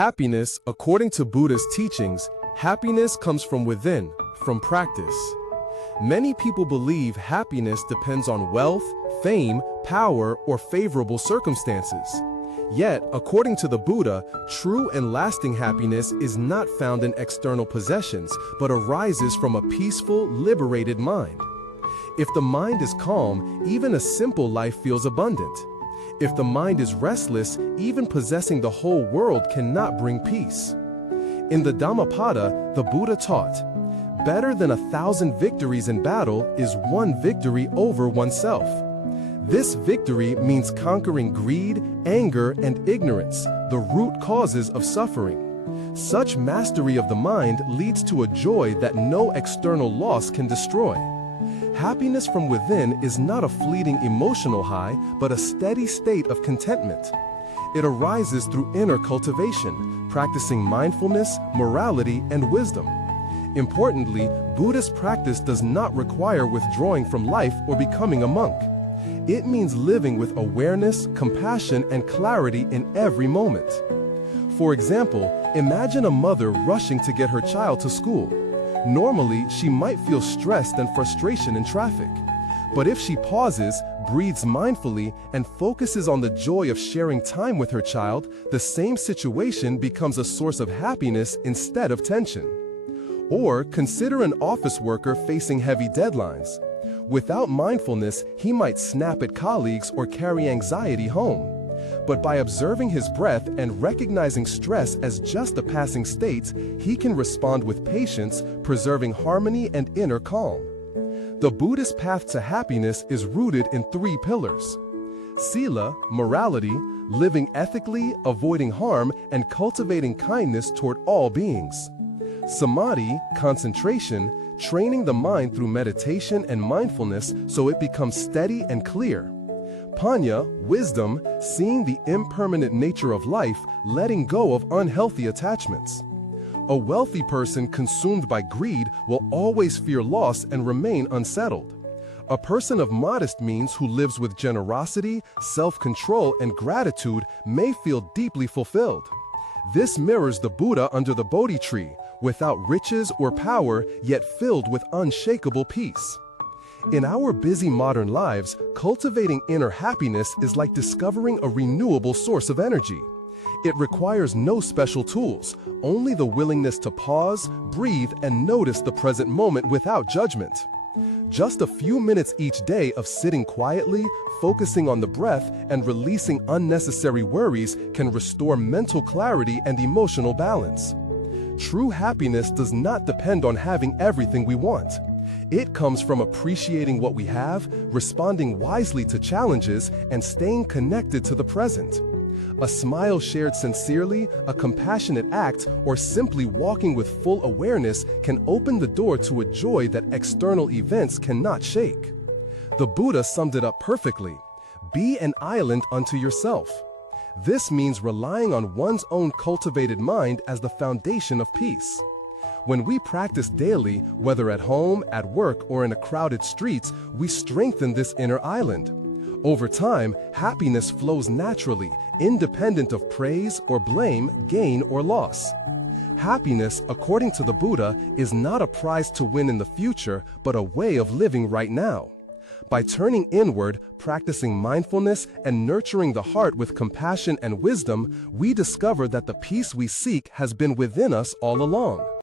Happiness, according to Buddha's teachings, happiness comes from within, from practice. Many people believe happiness depends on wealth, fame, power, or favorable circumstances. Yet, according to the Buddha, true and lasting happiness is not found in external possessions, but arises from a peaceful, liberated mind. If the mind is calm, even a simple life feels abundant. If the mind is restless, even possessing the whole world cannot bring peace. In the Dhammapada, the Buddha taught, "Better than 1,000 victories in battle is one victory over oneself." This victory means conquering greed, anger, and ignorance, the root causes of suffering. Such mastery of the mind leads to a joy that no external loss can destroy. Happiness from within is not a fleeting emotional high, but a steady state of contentment. It arises through inner cultivation, practicing mindfulness, morality, and wisdom. Importantly, Buddhist practice does not require withdrawing from life or becoming a monk. It means living with awareness, compassion, and clarity in every moment. For example, imagine a mother rushing to get her child to school. Normally, she might feel stressed and frustration in traffic. But if she pauses, breathes mindfully, and focuses on the joy of sharing time with her child, the same situation becomes a source of happiness instead of tension. Or consider an office worker facing heavy deadlines. Without mindfulness, he might snap at colleagues or carry anxiety home. But by observing his breath and recognizing stress as just a passing state, he can respond with patience, preserving harmony and inner calm. The Buddhist path to happiness is rooted in 3 pillars: Sila, morality, living ethically, avoiding harm, and cultivating kindness toward all beings. Samadhi, concentration, training the mind through meditation and mindfulness so it becomes steady and clear. Panya, wisdom, seeing the impermanent nature of life, letting go of unhealthy attachments. A wealthy person consumed by greed will always fear loss and remain unsettled. A person of modest means who lives with generosity, self-control, and gratitude may feel deeply fulfilled. This mirrors the Buddha under the Bodhi tree, without riches or power, yet filled with unshakable peace. In our busy modern lives, cultivating inner happiness is like discovering a renewable source of energy. It requires no special tools, only the willingness to pause, breathe, and notice the present moment without judgment. Just a few minutes each day of sitting quietly, focusing on the breath, and releasing unnecessary worries can restore mental clarity and emotional balance. True happiness does not depend on having everything we want. It comes from appreciating what we have, responding wisely to challenges, and staying connected to the present. A smile shared sincerely, a compassionate act, or simply walking with full awareness can open the door to a joy that external events cannot shake. The Buddha summed it up perfectly: be an island unto yourself. This means relying on one's own cultivated mind as the foundation of peace. When we practice daily, whether at home, at work, or in a crowded streets, we strengthen this inner island. Over time, happiness flows naturally, independent of praise or blame, gain or loss. Happiness, according to the Buddha, is not a prize to win in the future, but a way of living right now. By turning inward, practicing mindfulness, and nurturing the heart with compassion and wisdom, we discover that the peace we seek has been within us all along.